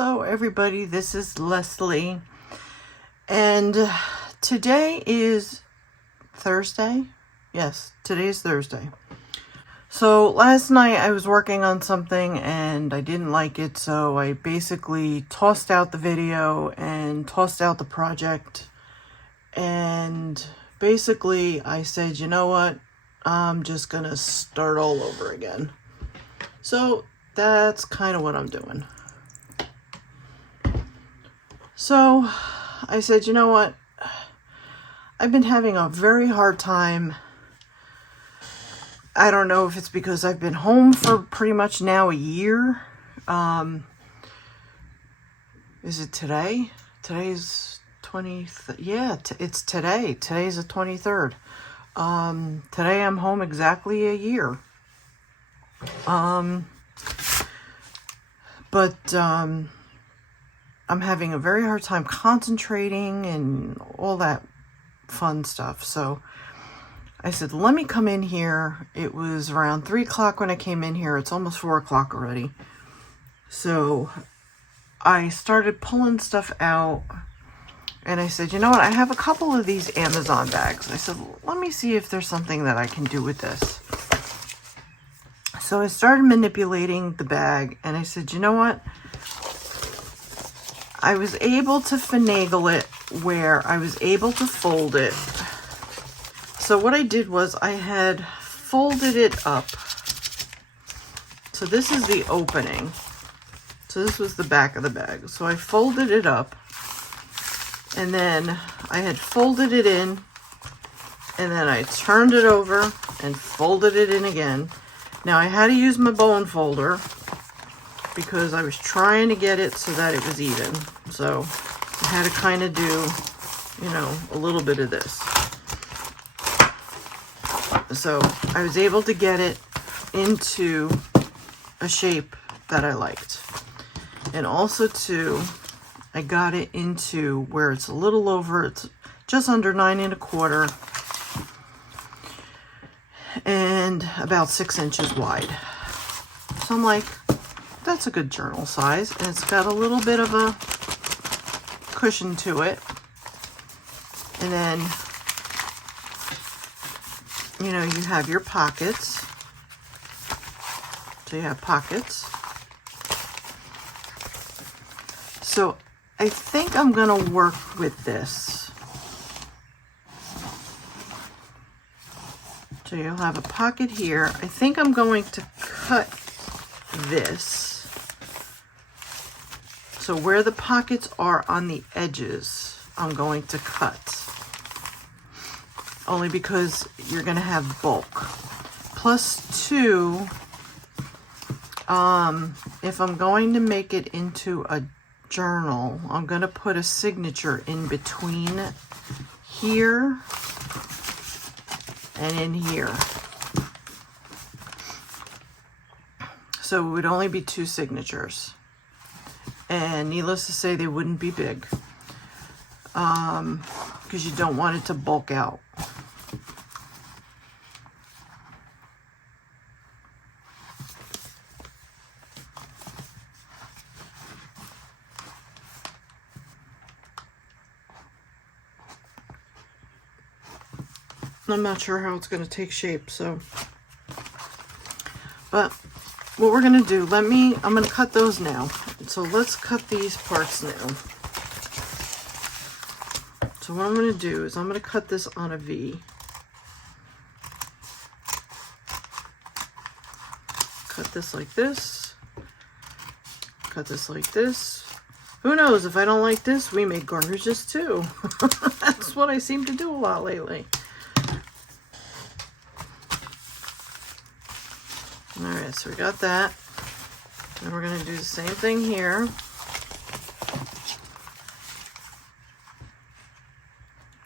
Hello everybody, this is Leslie, and today is Thursday. Yes, today's Thursday. So last night I was working on something and I didn't like it, so I basically tossed out the video and tossed out the project, and basically I said, you know what, I'm just gonna start all over again. So that's kind of what I'm doing. So I said, you know what, I've been having a very hard time. I don't know if it's because I've been home for pretty much now a year. Is it today? Today's 20th. Yeah, it's today. Today's the 23rd. Today I'm home exactly a year. I'm having a very hard time concentrating and all that fun stuff. So I said, let me come in here. It was around 3 o'clock when I came in here. It's almost 4 o'clock already. So I started pulling stuff out and I said, you know what? I have a couple of these Amazon bags. I said, let me see if there's something that I can do with this. So I started manipulating the bag and I said, you know what? I was able to finagle it where I was able to fold it. So what I did was I had folded it up. So this is the opening. So this was the back of the bag. So I folded it up and then I had folded it in and then I turned it over and folded it in again. Now I had to use my bone folder because I was trying to get it so that it was even. So I had to kind of do, you know, a little bit of this. So I was able to get it into a shape that I liked. And also too, I got it into where it's a little over, it's just under 9 1/4 and about 6 inches wide. So I'm like, that's a good journal size, and it's got a little bit of a cushion to it. And then, you know, you have your pockets. So you have pockets. So I think I'm going to work with this. So you'll have a pocket here. I think I'm going to cut this. So where the pockets are on the edges, I'm going to cut. Only because you're going to have bulk. Plus 2, if I'm going to make it into a journal, I'm going to put a signature in between here and in here. So it would only be 2 signatures. And needless to say, they wouldn't be big. Because you don't want it to bulk out. I'm not sure how it's going to take shape, so. But what we're going to do, I'm going to cut those now. So let's cut these parts now. So what I'm going to do is I'm going to cut this on a V. Cut this like this. Cut this like this. Who knows, if I don't like this, we make garnishes too. That's what I seem to do a lot lately. Alright, so we got that. And we're going to do the same thing here.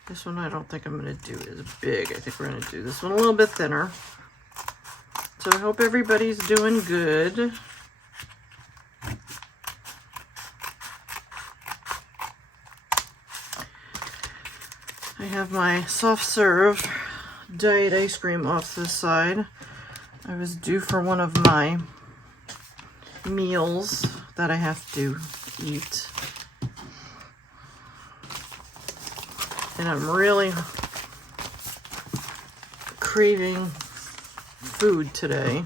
This one I don't think I'm going to do as big. I think we're going to do this one a little bit thinner. So I hope everybody's doing good. I have my soft serve diet ice cream off to the side. I was due for one of my meals that I have to eat. And I'm really craving food today.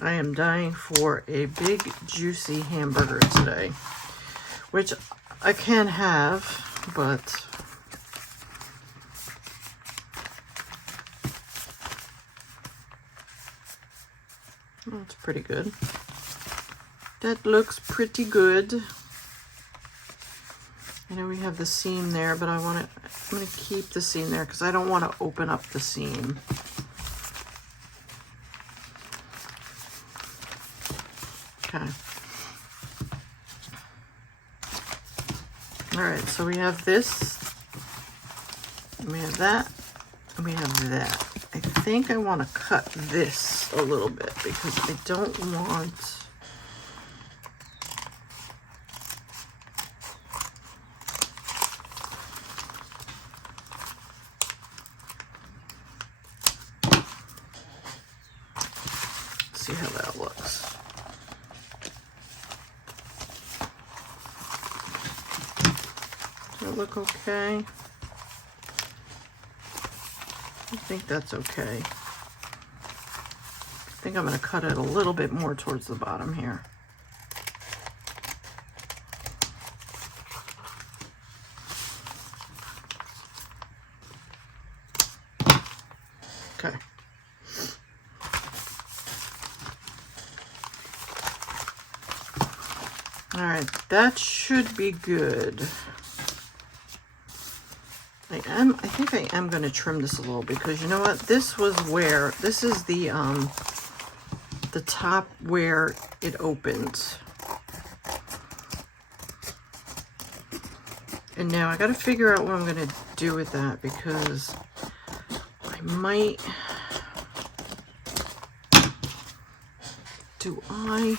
I am dying for a big, juicy hamburger today, which I can have, but oh, it's pretty good. That looks pretty good. I know we have the seam there, but I'm going to keep the seam there because I don't want to open up the seam. Okay. All right, so we have this, and we have that, and we have that. I think I want to cut this a little bit because I don't want... Let's see how that looks. Does that look okay? I think that's okay. I think I'm going to cut it a little bit more towards the bottom here. Okay. All right, that should be good. I think I am going to trim this a little because you know what? This is the top where it opens. And now I got to figure out what I'm going to do with that because I might... Do I...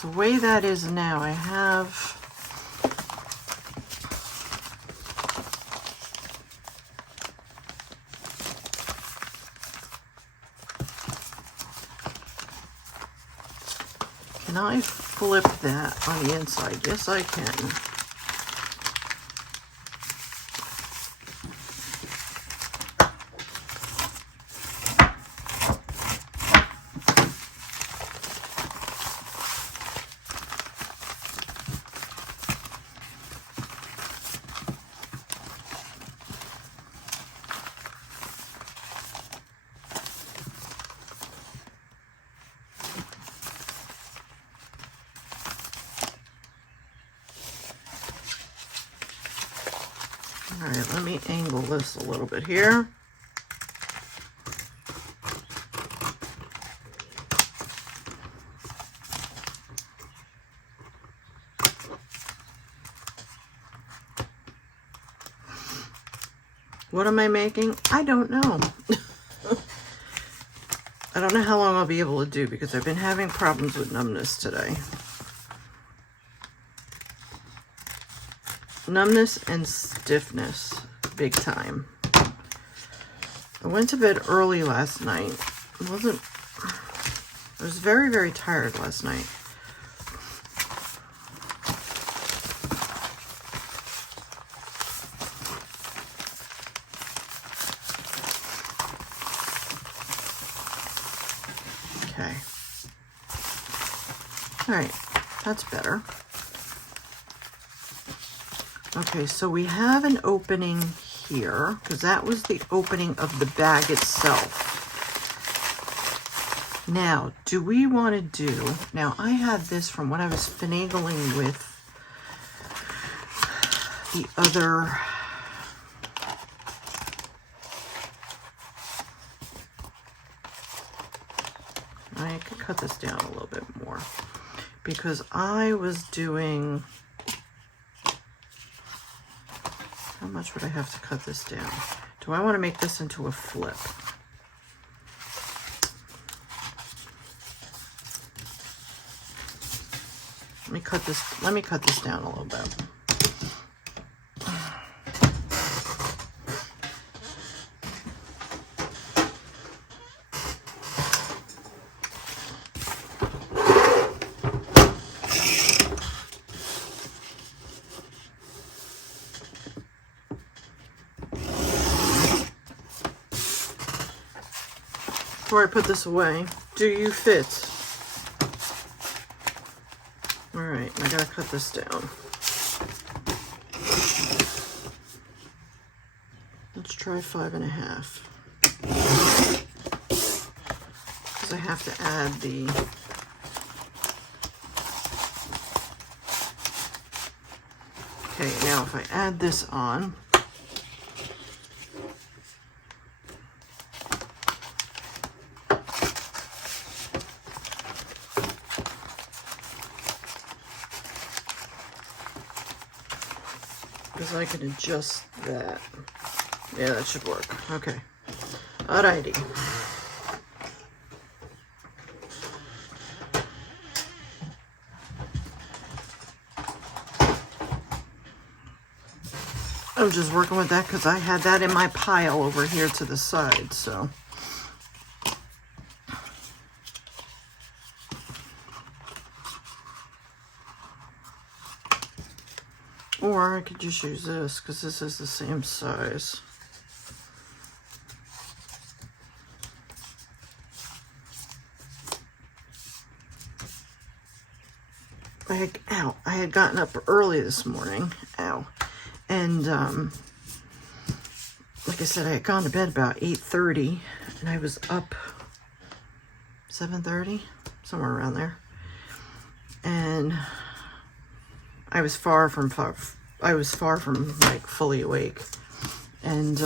The way that is now, I have can I flip that on the inside? Yes, I can. All right, let me angle this a little bit here. What am I making? I don't know. I don't know how long I'll be able to do because I've been having problems with numbness today. Numbness and stiffness, big time. I went to bed early last night. I was very, very tired last night. Okay. All right, that's better. Okay, so we have an opening here because that was the opening of the bag itself. Now, do we want to do, now I had this from when I was finagling with the other, I could cut this down a little bit more because I was doing, how much would I have to cut this down? Do I want to make this into a flip? Let me cut this down a little bit. Before I put this away, do you fit? All right, I gotta cut this down. Let's try 5.5. Because I have to add the okay, now if I add this on, because I can adjust that. Yeah, that should work. Okay. Alrighty. I was just working with that because I had that in my pile over here to the side, so. Or I could just use this because this is the same size. I had gotten up early this morning, and like I said, I had gone to bed about 8:30, and I was up 7:30, somewhere around there, and I was far from like fully awake, and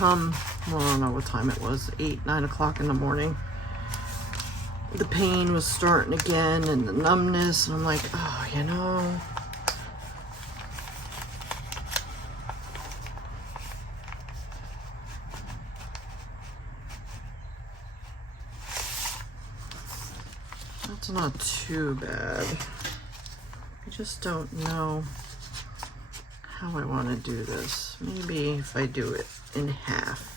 well, I don't know what time it was, 8, 9 o'clock in the morning. The pain was starting again and the numbness, and I'm like, oh, you know. That's not too bad. I just don't know how I want to do this. Maybe if I do it in half.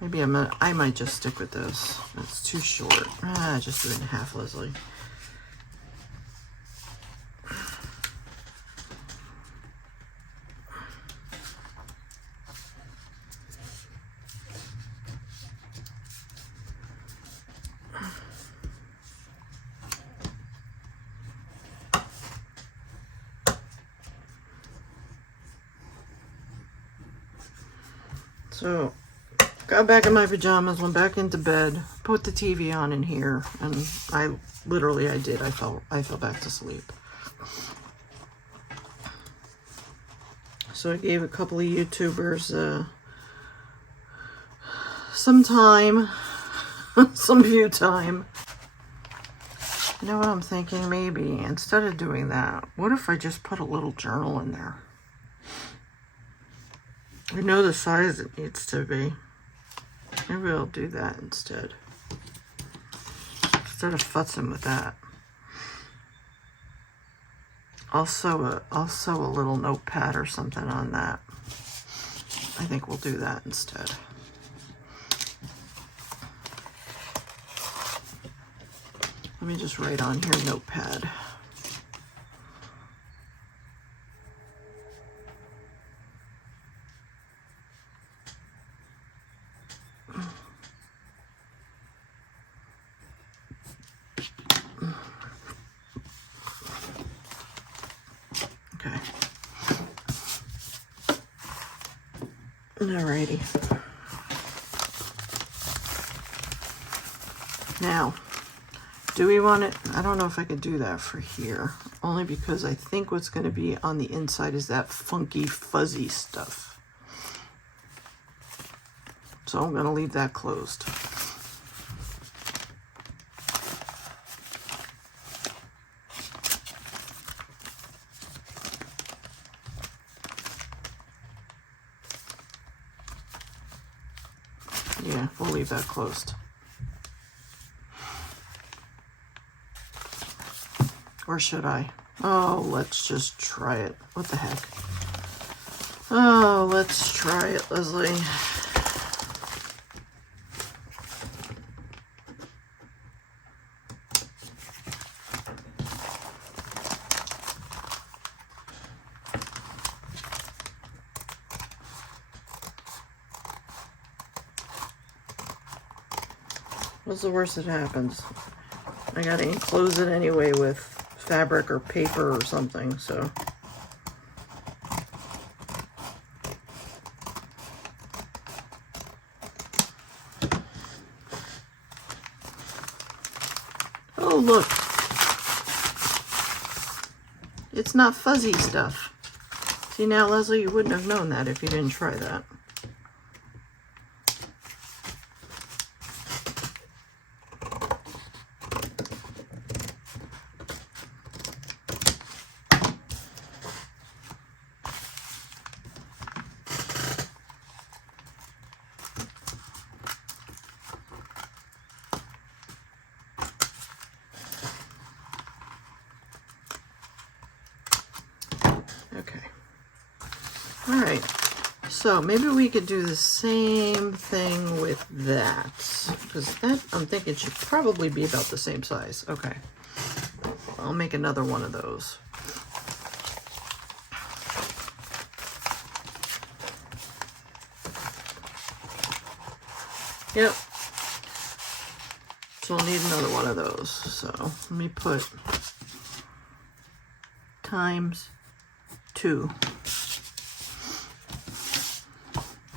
Maybe I might just stick with this. That's too short. Just do it in half, Leslie. So, got back in my pajamas, went back into bed, put the TV on in here, and I did. I fell back to sleep. So I gave a couple of YouTubers some time, some view time. You know what I'm thinking? Maybe instead of doing that, what if I just put a little journal in there? I know the size it needs to be. Maybe I'll do that instead. Instead of futzing with that. I'll sew a little notepad or something on that. I think we'll do that instead. Let me just write on here, notepad. Alrighty. Now, do we want it? I don't know if I could do that for here, only because I think what's going to be on the inside is that funky, fuzzy stuff. So I'm going to leave that closed. Yeah, we'll leave that closed. Or should I? Oh, let's just try it. What the heck? Oh, let's try it, Leslie. What's the worst that happens? I gotta enclose it anyway with fabric or paper or something, so. Oh, look. It's not fuzzy stuff. See now, Leslie, you wouldn't have known that if you didn't try that. Okay. All right. So maybe we could do the same thing with that, because that I'm thinking should probably be about the same size. Okay. I'll make another one of those. Yep. So I'll need another one of those. So let me put times 2.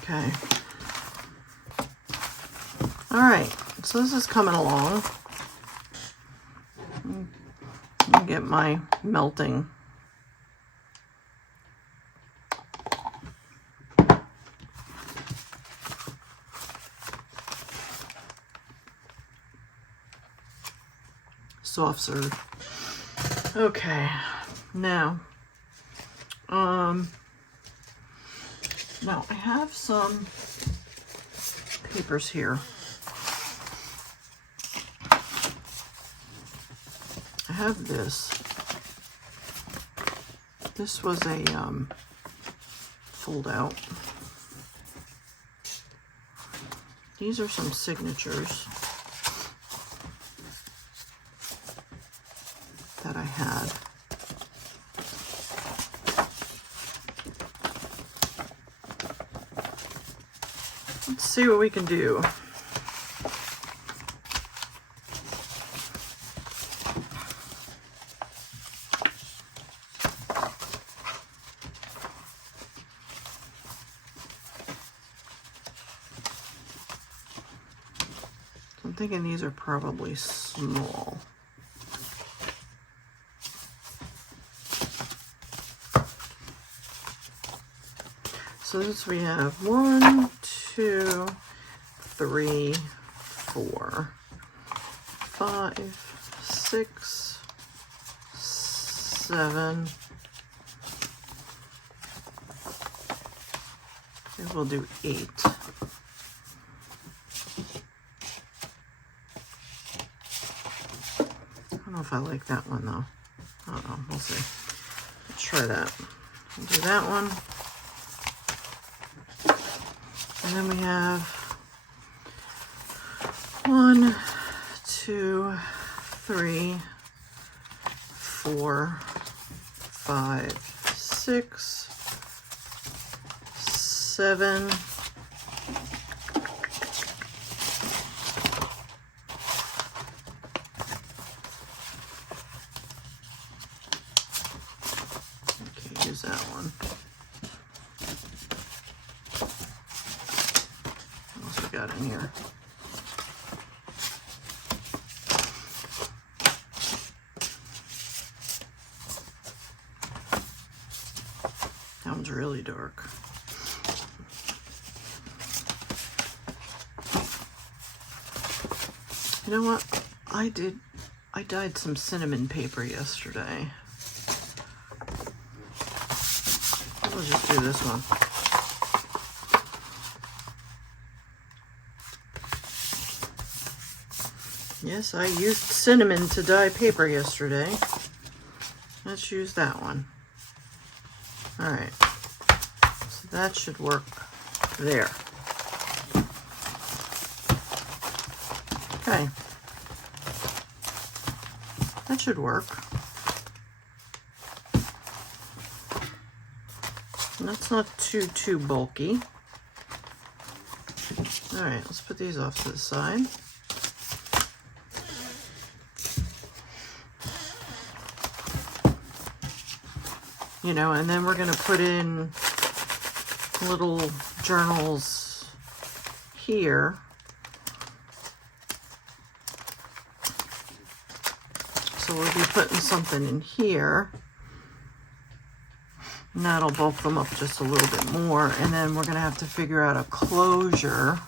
Okay. All right. So this is coming along. Let me get my melting. Soft serve. Okay. Now, I have some papers here. I have this. This was a fold out. These are some signatures that I had. Let's see what we can do. I'm thinking these are probably small. So this we have 1, 2, 3, 4, 5, 6, 7. Maybe we'll do 8. I don't know if I like that one though. I don't know, we'll see. Let's try that. We'll do that one. And then we have 1, 2, 3, 4, 5, 6, 7. Okay, use that one. What else we got in here? That one's really dark. You know what? I dyed some cinnamon paper yesterday. We'll just do this one. Yes, I used cinnamon to dye paper yesterday. Let's use that one. All right, so that should work there. Okay, that should work. And that's not too bulky. All right, let's put these off to the side. You know, and then we're going to put in little journals here. So we'll be putting something in here. And that'll bulk them up just a little bit more. And then we're going to have to figure out a closure.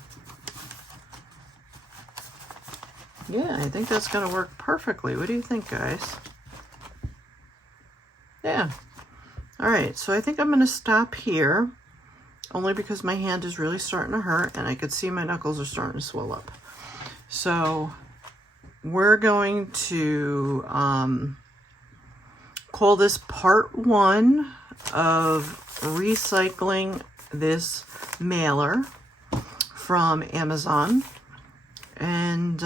Yeah, I think that's going to work perfectly. What do you think, guys? Yeah. All right, so I think I'm going to stop here, only because my hand is really starting to hurt and I could see my knuckles are starting to swell up. So we're going to call this part 1 of recycling this mailer from Amazon. And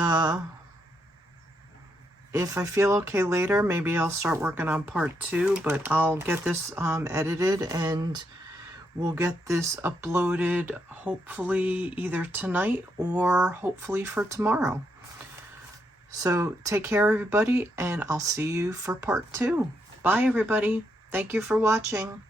if I feel okay later, maybe I'll start working on part 2, but I'll get this edited and we'll get this uploaded hopefully either tonight or hopefully for tomorrow. So take care, everybody, and I'll see you for part 2. Bye, everybody. Thank you for watching.